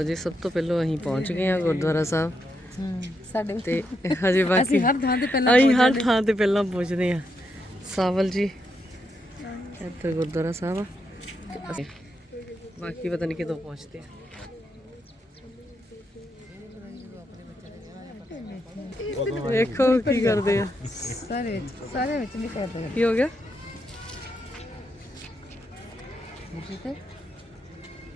ਲਓ ਜੀ ਸਭ ਤੋਂ ਪਹਿਲਾਂ ਅਸੀਂ ਪਹੁੰਚ ਗਏ ਹਾਂ ਗੁਰਦੁਆਰਾ ਸਾਹਿਬ। ਸਾਡੇ ਤੇ ਹਜੇ ਬਾਕੀ ਅਸੀਂ ਹਰ ਥਾਂ ਤੇ ਪਹਿਲਾਂ ਅਸੀਂ ਹਰ ਥਾਂ ਤੇ ਪਹਿਲਾਂ ਪਹੁੰਚਦੇ ਆ ਸਾਵਲ ਜੀ ਇੱਥੇ ਗੁਰਦੁਆਰਾ ਸਾਹਿਬ ਆ। ਬਾਕੀ ਪਤਾ ਨਹੀਂ ਕਿਦੋਂ ਪਹੁੰਚਦੇ ਆ। ਦੇਖੋ ਕੀ ਕਰਦੇ ਆ। ਸਾਰੇ ਸਾਰੇ ਵਿੱਚ ਨਹੀਂ ਕਰਦੇ। ਕੀ ਹੋ ਗਿਆ?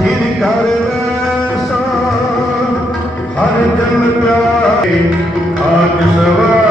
ਫਿਰ ਕਰ ਵੈਸਾ ਹਰ ਜਨ ਪਿਆਰੇ ਆਜ ਸਵਾਰੇ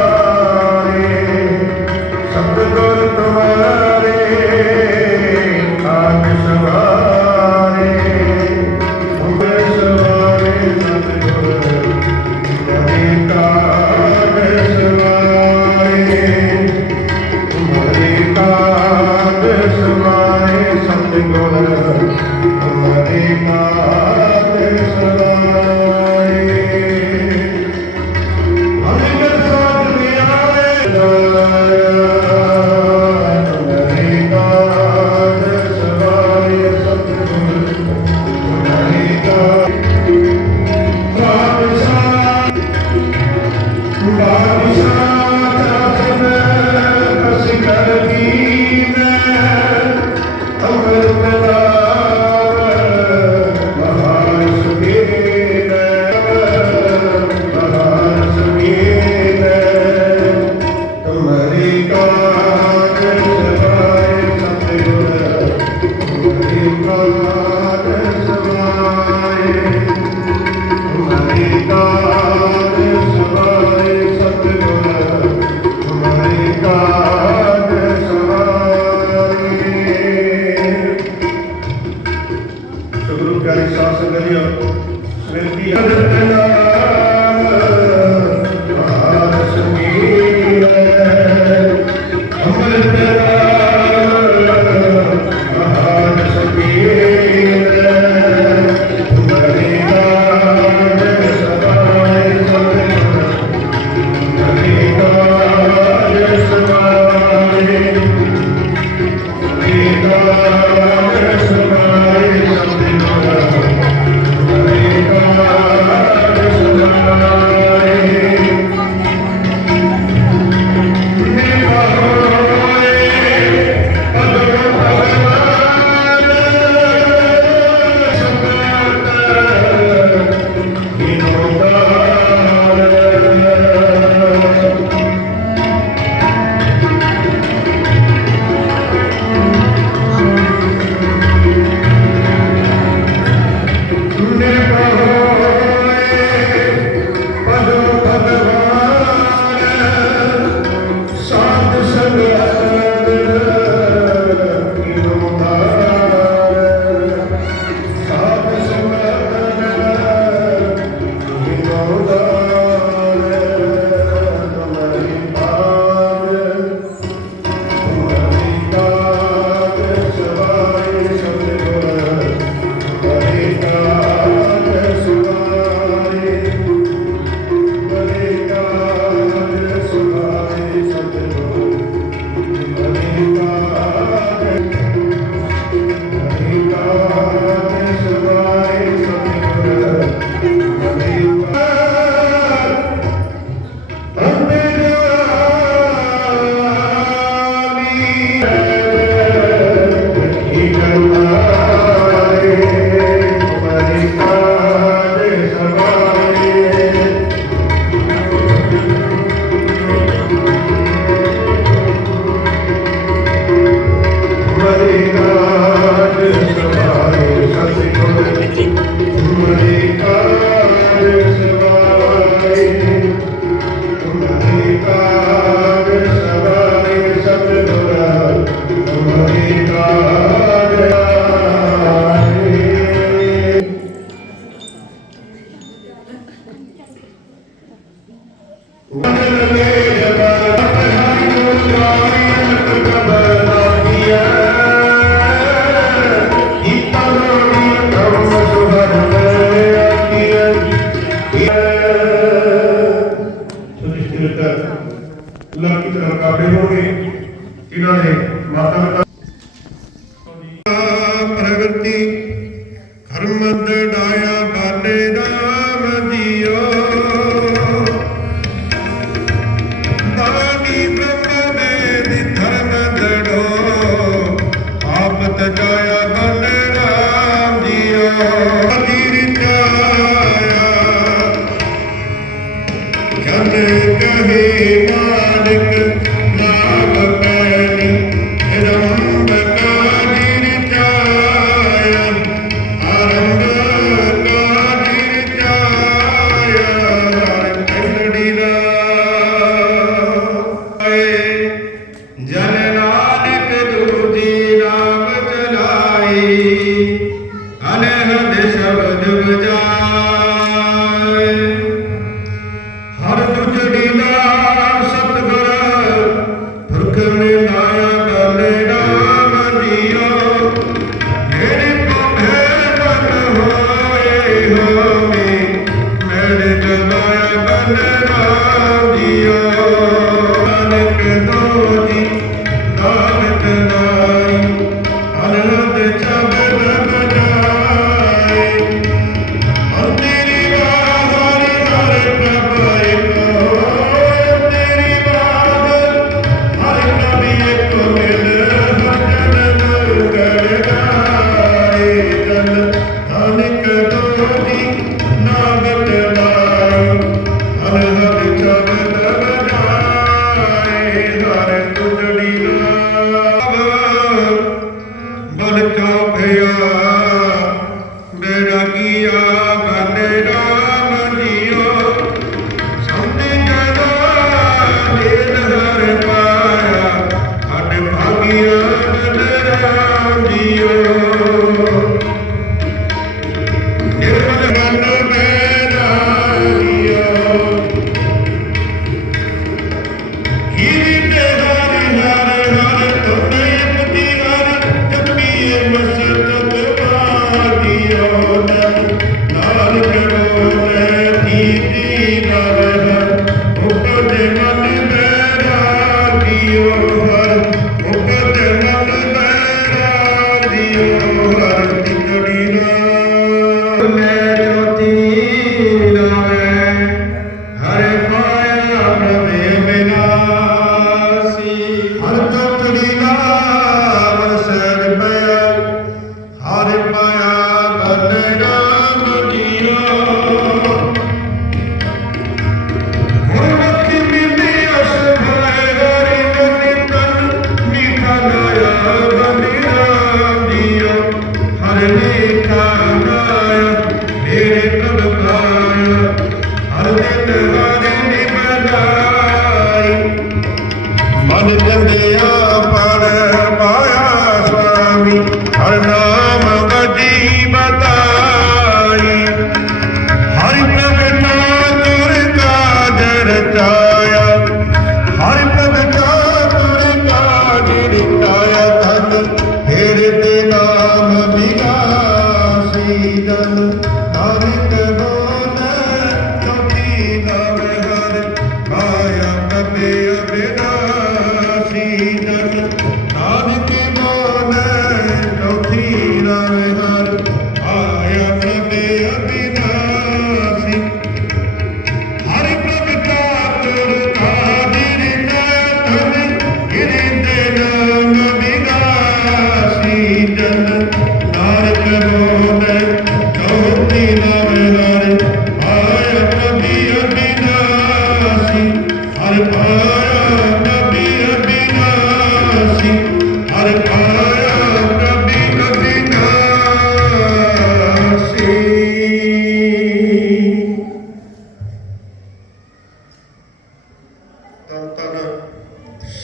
જનન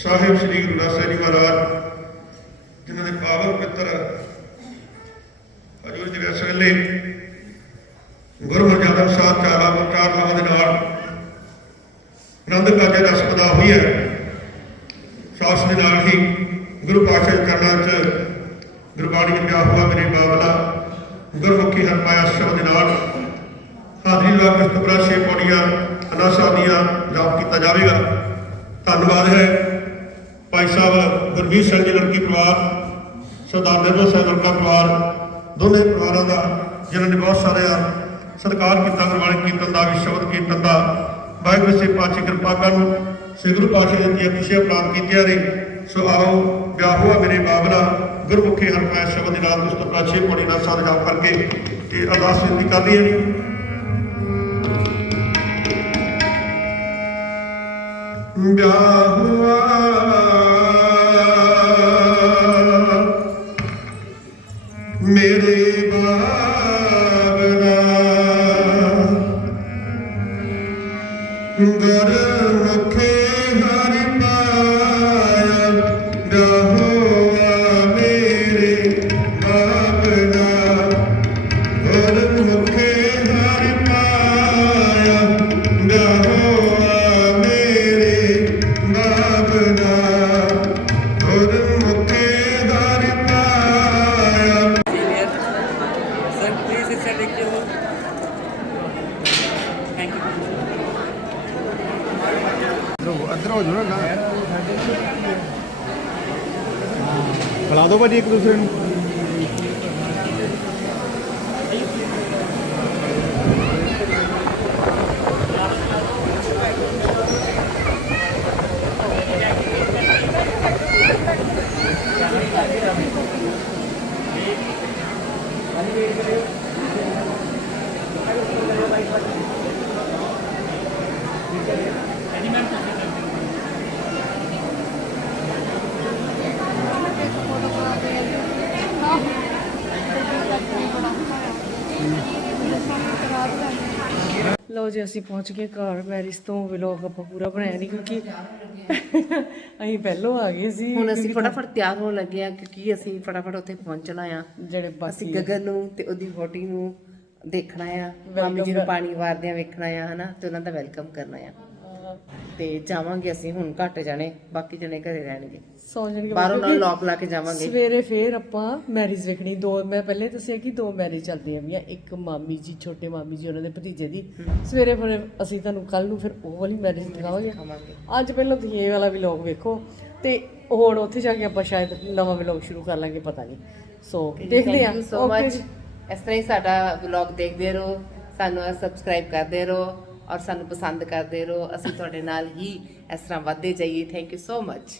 ਸਾਹਿਬ ਸ੍ਰੀ ਗੁਰੂ ਨਾਨਕ ਸਾਹਿਬ ਜੀ ਮਹਾਰਾਜ ਜਿਨ੍ਹਾਂ ਦੇ ਪਾਵਨ ਪਿੱਤਰ ਹਜੂਰ ਜੀ ਇਸ ਵੇਲੇ ਗੁਰੂ ਮਰਜ਼ਾਦਾ ਅਨੁਸਾਰ ਚਾਲਾ ਚਾਰ ਲਾਵਾਂ ਦੇ ਨਾਲ। ਆਨੰਦ ਕਾਰਜ ਦਾ ਸਪਦਾ ਹੋਈ ਹੈ। ਸਾਸ ਦੇ ਨਾਲ ਹੀ ਗੁਰੂ ਪਾਤਸ਼ਾਹ ਦੇ ਚਰਨਾਂ 'ਚ ਗੁਰਬਾਣੀ ਵਿੱਚ ਹੋਇਆ, ਮੇਰੇ ਬਾਬਲਾ ਗੁਰਮੁਖੀ ਹਰ ਪਾਇਆ ਸ਼ਬਦ ਦੇ ਨਾਲ। ਹਾਜ਼ਰੀ ਲਾ ਕੇ ਛੇ ਪੌੜੀਆਂ, ਅਨਾਸਾ ਦੀਆਂ ਜਾਪ ਕੀਤਾ ਜਾਵੇਗਾ। ਧੰਨਵਾਦ ਹੈ। ਭਾਈ ਸਾਹਿਬ ਗੁਰਬੀਰ ਸਿੰਘ ਜੀ ਲੜਕੀ ਪਰਿਵਾਰ? ਸਰਦਾਰ ਨਿਰਮਲ ਸਿੰਘ ਲੜਕਾ ਪਰਿਵਾਰ, ਦੋਨੇ ਪਰਿਵਾਰਾਂ ਦਾ ਜਿਨ੍ਹਾਂ ਨੇ ਬਹੁਤ ਸਾਰਿਆਂ ਸਤਿਕਾਰ ਕੀਤਾ, ਗੁਰਬਾਣੀ ਕੀਰਤਨ ਦਾ ਵੀ ਸ਼ਬਦ ਕੀਰਤਨ ਦਾ, ਵਾਹਿਗੁਰੂ ਸੇ ਪਾਚੀ ਕਿਰਪਾ ਕਰਨ ਸ੍ਰੀ ਗੁਰੂ ਪਾਤਸ਼ਾਹ ਦੀਆਂ ਖੁਸ਼ੀਆਂ ਪ੍ਰਾਪਤ ਕੀਤੀਆਂ ਨੇ। ਸੋ ਆਓ, ਵਿਆਹ ਹੋਆ ਮੇਰੇ ਬਾਬਲਾ, ਗੁਰਮੁਖੀ ਹਰਪਾਇਆ ਸ਼ਬਦ ਦੇ ਨਾਲ ਉਸ ਤੋਂ ਪਾਛੇ ਪੌੜੀ ਨਾਲ ਸਾਰਾ ਜਾਪ ਕਰਕੇ ਤੇ ਅਰਦਾਸ ਬੇਨਤੀ ਕਰ ਲਈ ਹੈ ਵਿਆਹ ਲਓ ਜੀ ਅਸੀਂ ਪਹੁੰਚ ਗਏ ਘਰ। ਮੈਰਿਜ ਤੋਂ ਵਲੌਗ ਆਪਾਂ ਪੂਰਾ ਬਣਾਇਆ ਨਹੀਂ ਕਿਉਂਕਿ ਅਸੀਂ ਪਹਿਲੋਂ ਆ ਗਏ ਸੀ ਹੁਣ ਅਸੀਂ ਫਟਾਫਟ ਤਿਆਰ ਹੋਣ ਲੱਗੇ ਆ ਕਿਉਂਕਿ ਅਸੀਂ ਫਟਾਫਟ ਉੱਥੇ ਪਹੁੰਚਣਾ ਆ। ਜਿਹੜੇ ਅਸੀਂ ਗਗਨ ਨੂੰ ਤੇ ਉਹਦੀ ਵੋਟੀ ਨੂੰ ਦੇਖਣਾ ਆ ਮਾਮੀ ਜੀ ਨੂੰ ਪਾਣੀ ਵਾਰਦਿਆਂ ਵੇਖਣਾ ਆ ਹਨਾ ਤੇ ਉਹਨਾਂ ਦਾ ਵੈਲਕਮ ਕਰਨਾ ਆ। ਤੇ ਜਾਵਾਂਗੇ ਅਸੀਂ ਹੁਣ ਘੱਟ ਜਾਣੇ ਬਾਕੀ ਜਣੇ ਘਰੇ ਰਹਿਣਗੇ। ਸੌ ਜਾਣਗੇ ਬਾਹਰੋਂ ਨਾਲ ਲੋਕ ਲਾ ਕੇ ਜਾਵਾਂਗੇ। ਸਵੇਰੇ ਫੇਰ ਆਪਾਂ ਮੈਰਿਜ ਵੇਖਣੀ। ਦੋ ਮੈਂ ਪਹਿਲੇ ਦੱਸਿਆ ਕਿ ਦੋ ਮੈਰਿਜ ਚੱਲਦੀਆਂ ਪਈਆਂ। ਇੱਕ ਮਾਮੀ ਜੀ ਛੋਟੇ ਮਾਮੀ ਜੀ ਉਹਨਾਂ ਦੇ ਭਤੀਜੇ ਦੀ। ਸਵੇਰੇ ਫਿਰ ਅਸੀਂ ਤੁਹਾਨੂੰ ਕੱਲ ਨੂੰ ਫਿਰ ਉਹ ਵਾਲੀ ਮੈਰਿਜ ਦਿਖਾਵਾਂਗੇ। ਖਾਵਾਂਗੇ ਅੱਜ ਪਹਿਲਾਂ ਤੁਸੀਂ ਇਹ ਵਾਲਾ ਵਲੌਗ ਵੇਖੋ। ਤੇ ਹੁਣ ਉੱਥੇ ਜਾ ਕੇ ਆਪਾਂ ਸ਼ਾਇਦ ਨਵਾਂ ਵਲੌਗ ਸ਼ੁਰੂ ਕਰ ਲਾਂਗੇ ਪਤਾ ਨਹੀਂ। ਸੋ ਦੇਖਦੇ ਆ ਸੋ ਮਚ ਇਸ ਤਰ੍ਹਾਂ ਹੀ ਸਾਡਾ ਵਲੌਗ ਦੇਖਦੇ ਰਹੋ। ਸਾਨੂੰ ਸਬਸਕ੍ਰਾਈਬ ਕਰਦੇ ਰਹੋ ਔਰ ਸਾਨੂੰ ਪਸੰਦ ਕਰਦੇ ਰਹੋ। ਅਸੀਂ ਤੁਹਾਡੇ ਨਾਲ ਹੀ ਇਸ ਤਰ੍ਹਾਂ ਵੱਧਦੇ ਜਾਈਏ। Thank you so much